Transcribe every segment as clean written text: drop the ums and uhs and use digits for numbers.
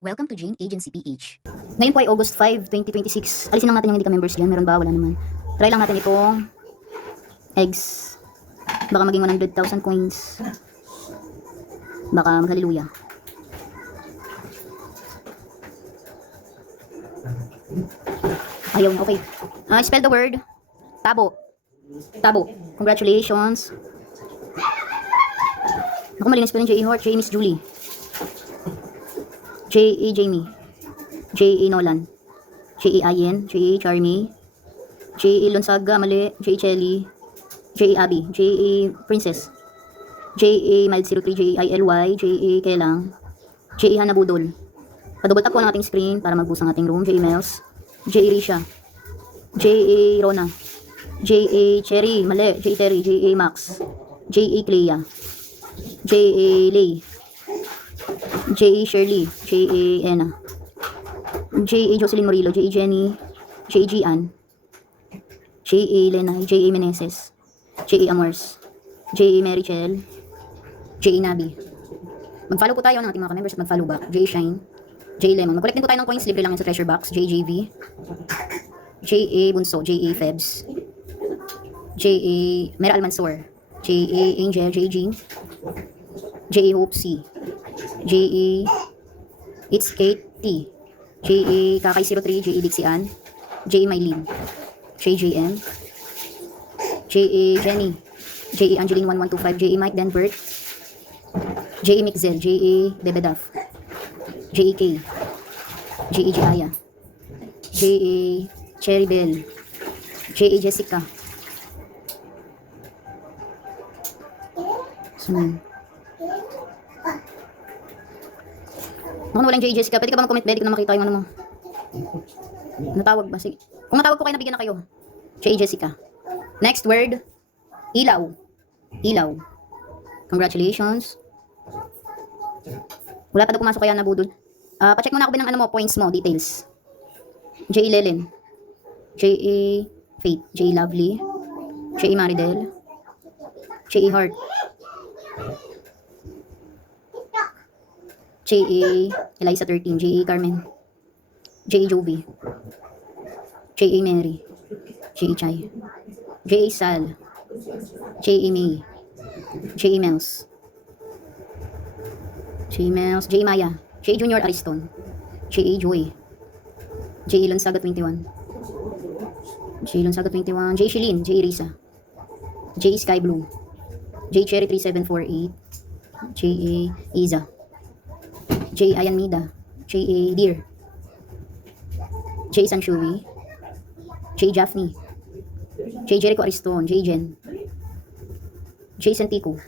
Welcome to Jane Agency PH. Ngayon po ay August 5, 2026. Alisin lang natin yung hindi ka members dyan. Meron ba? Wala naman. Try lang natin itong eggs. Baka maging 100,000 coins. Baka maghaliluya. Ayaw. Okay. Spell the word. Tabo. Tabo. Congratulations. Ako malinis pa rin. J.A. Hort. J. Miss Julie. J.A. Jamie. J.A. Nolan. J.A. Ayen. J.A. Charmy. J.A. Lonsaga. Mali. J.A. Chelly. J.A. Abby. J.A. Princess. J.A. Mild 03. J.A. ILY. J.A. Kelang. J.A. Hannah Budol. Padouble tap po ang ating screen para mag-boost ang ating room. J.A. Mels. J.A. Risha. J.A. Rona. J.A. Cherry. Mali. J.A. Terry. J.A. Max. J.A. Clea. J.A. Lay. J.A. Shirley. J.A. Ena. J.A. Jocelyn Morillo. J.A. Jenny. J.A. Gian. J.A. Lenay. J.A. Meneses. J.A. Amors. J.A. Marychel. J.A. Nabi. Mag-follow po tayo ng ating mga members at mag-follow back. J.A. Shine. J.A. Lemon. Mag-collect din po tayo ng coins. Libre lang yan sa treasure box. J.J.V. J.A. Bunso. J.A. Febs. J.A. Mera Almansor. J.A. Angel. J.A. Jean. J.A. Hope C. J.A. It's Kate T. J.A. Kakay 03. J.A. Dixian. J.A. Mylene. J.J.M. J.A. Jenny. J.A. Angeline 1125. J.A. Mike Denbert. J.A. Mixel. J.A. Bebedaf. J.A. K. J.A. Jaya. J.A. Cherry Bell. J.A. Jessica. Sunod. Kung walang J.A. Jessica, pwede ka ba mag-comment? Pwede ko na makita yung ano mo. Natawag ba? Sige. Kung natawag ko kayo, nabigyan na kayo. J.A. Jessica. Next word. Ilaw. Ilaw. Congratulations. Wala pa daw pumasok kaya na budol. Pa-check mo na ako ng ano mo, points mo, details. J.A. Lelen. J.A. Faith. J.A. Lovely. J.A. Maridel. J.A. Hart. J.A. Eliza 13. J.A. Carmen. J.A. Jovi. J.A. Mary. J.A. Chai. J.A. Sal. J.A. May. J.A. Mels. J.A. Mels. J.A. Maya. J.A. Junior Ariston. J.A. Joy. J.A. Lonsaga 21. J.A. Lonsaga 21. J.A. Shilin. J.A. Risa. J.A. Sky Blue. J.A. Cherry 3748. J.A. Iza. J.A. Ayan Mida. J.A. Deer. J.A. Sanshui. J.A. Jaffney. J.A. Jericho Ariston. J.A. Jen. J.A. Santico.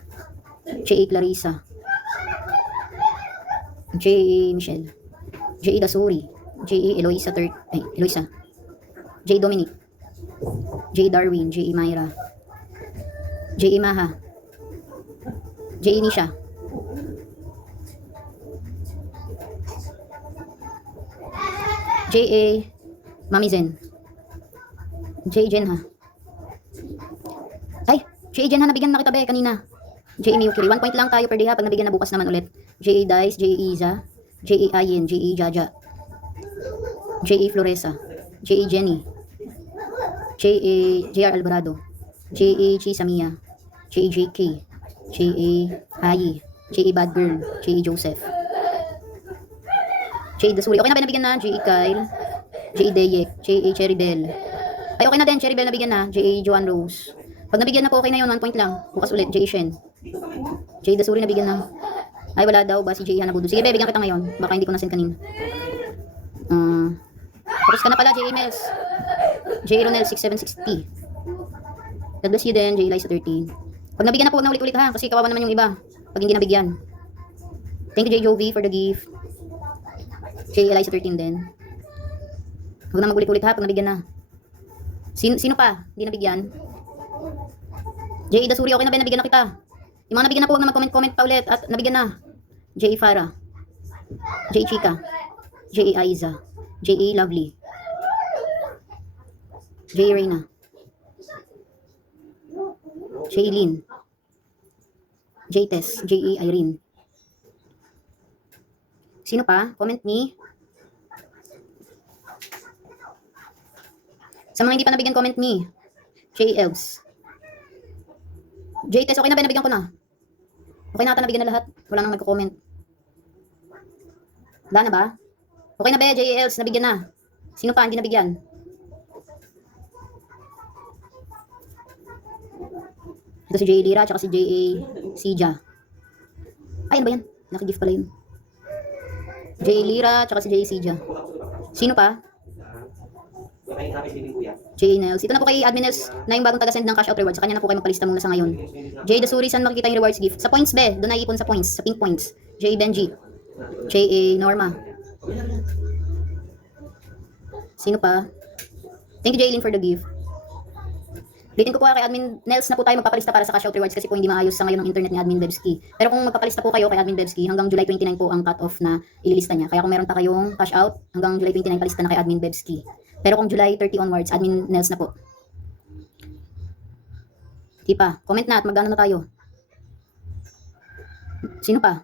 J.A. Clarissa. J.A. Michelle. J.A. Dasuri. J.A. Eloisa Eloisa. J.A. Dominic. J.A. Darwin. J.A. Myra. J.A. Maha. J.A. Nisha. J.A. Mami Zen. J.A. Jenha. Ay, J.A. Jenha, nabigyan na kita be kanina. J.A. Miyukiri. 1 point lang tayo per day ha. Pag nabigyan na bukas naman ulit. J.A. Dice. J.A. Iza. J.A. Ayen. J.A. Jaja. J.A. Floresa. J.A. Jenny. J.A. J.R. Alvarado. J.A. Chisamia. J.A. J.K. J.A. Ayi. J.A. Bad Girl. J.A. Joseph. J.A. Dasuri. Okay na ba nabigyan na? J.A. Kyle. J.A. Deyek. J.A. Cherry Bell. Ay, okay na din. Cherry Bell nabigyan na. J.A. Joan Rose. Pag nabigyan na po, okay na yun. 1 point lang. Bukas ulit. J.A. Shen. J.A. Dasuri nabigyan na. Ay, wala daw ba si J.A. Hanabudo? Sige, bibigyan kita ngayon. Baka hindi ko na-send kanina. Tapos ka na pala, J.A. Mels. J.A. Ronel 6760. God bless you din, J.A. Liza 13. Pag nabigyan na po, na ulit-ulit ha. Kasi kawawa naman yung iba. Pag hindi nabigyan. Thank you, J. Jovi, for the gift. J.A. Liza 13 din. Huwag na mag-ulit-ulit ha pag nabigyan na. Sino pa? Hindi nabigyan. J.A. Dasuri, okay na ba? Nabigyan na kita. Yung mga nabigyan na po, huwag na mag-comment pa ulit. At nabigyan na. J.A. Farah. J.A. Chika. J.A. Aiza. J.A. Lovely. J.A. Reyna. J.A. Lynn. J. Tess. J.A. Irene. Sino pa? Comment me. Sa mga hindi pa nabigyan, comment me. J. Elves. J. Tess, okay na ba? Nabigyan ko na. Okay na ata, nabigyan na lahat. Wala nang nagko-comment. Wala na ba? Okay na ba, J. Elves? Nabigyan na. Sino pa hindi nabigyan? Ito si J. Lira, tsaka si J. Sija. Ay, ano ba yan? Naki-gift pala yun. J. Lira, tsaka si J. Sija. Sino pa? J. Nels. Ito na po kay Admin Nels na yung bagong taga-send ng cash out rewards. Sa kanya na po kayo magpalista muna sa ngayon. J. Dasuri, saan makikita yung rewards gift? Sa points, be. Doon na ipon sa points. Sa pink points. J. Benji. J. Norma. Sino pa? Thank you, Jaylin, for the gift. Ulitin ko po kay Admin Nels na po tayo magpapalista para sa cash out rewards kasi po hindi maayos sa ngayon ng internet ni Admin Bebski. Pero kung magpapalista po kayo kay Admin Bebski, hanggang July 29 po ang cut-off na ililista niya. Kaya kung meron pa kayong cash out, hanggang July 29 palista na kay Admin Bebski. Pero kung July 30 onwards, Admin Nels na po. Di pa. Comment na at magkano na tayo. Sino pa?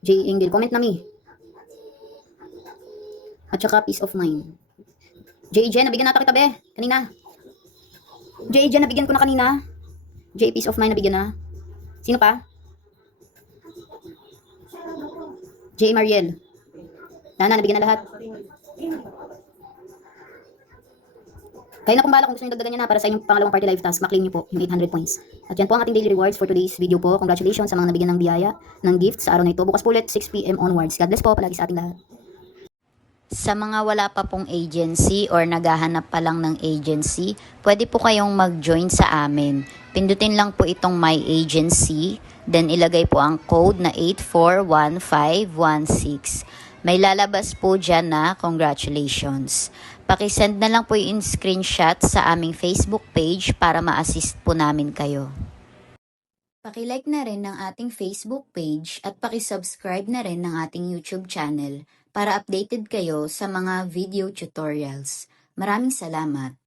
J. Engel. Comment na me. At saka peace of mind. J. Jen, nabigyan nata kita, be. Kanina. J. Jen, nabigyan ko na kanina. J. Peace of mind, nabigyan na. Sino pa? J. Mariel. Nana, nabigyan na lahat. Kayo na kung bala kung gusto nyo dagdagan nyo na para sa inyong pangalawang party live task, maklaim nyo po yung 800 points. At yan po ang ating daily rewards for today's video po. Congratulations sa mga nabigyan ng biyaya, ng gift sa araw na ito. Bukas po ulit, 6 PM onwards. God bless po palagi sa ating lahat. Sa mga wala pa pong agency or naghahanap pa lang ng agency, pwede po kayong mag-join sa amin. Pindutin lang po itong My Agency, then ilagay po ang code na 841516. May lalabas po dyan na congratulations. Pakisend na lang po yung screenshot sa aming Facebook page para ma-assist po namin kayo. Pakilike na rin ng ating Facebook page at pakisubscribe na rin ng ating YouTube channel para updated kayo sa mga video tutorials. Maraming salamat!